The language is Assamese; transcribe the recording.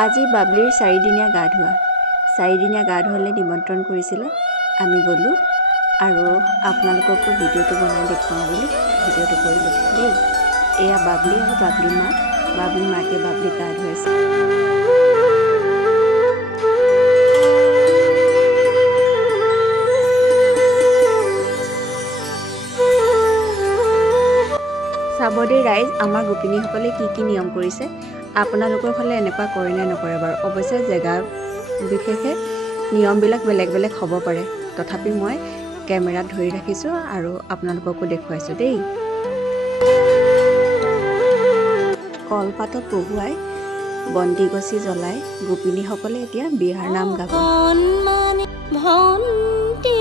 আজি বাবলিৰ 4দিনীয়া গা ধোৱা। 4দিনীয়া গা ধোৱালৈ নিমন্ত্ৰণ কৰিছিলে, আমি গ'লোঁ আৰু আপোনালোককো ভিডিঅ'টো বনাই দেখুৱাওঁ বুলি ভিডিঅ'টো কৰিলোঁ দেই। এয়া বাবলি আৰু বাবলি মাক, বাবলি মাকে বাবলিক গা ধুৱাইছে। চাব দেই ৰাইজ, আমাৰ গোপিনীসকলে কি কি নিয়ম কৰিছে। আপোনালোকৰ ফালে এনেকুৱা কৰে নে নকৰে বাৰু? অৱশ্যে জেগা বিশেষে নিয়মবিলাক বেলেগ বেলেগ হ'ব পাৰে, তথাপি মই কেমেৰাত ধৰি ৰাখিছোঁ আৰু আপোনালোককো দেখুৱাইছোঁ দেই। কলপাতত বহুৱাই বন্তি গছি জ্বলাই গোপিনীসকলে এতিয়া বিয়াৰ নাম গাব। ভন্তি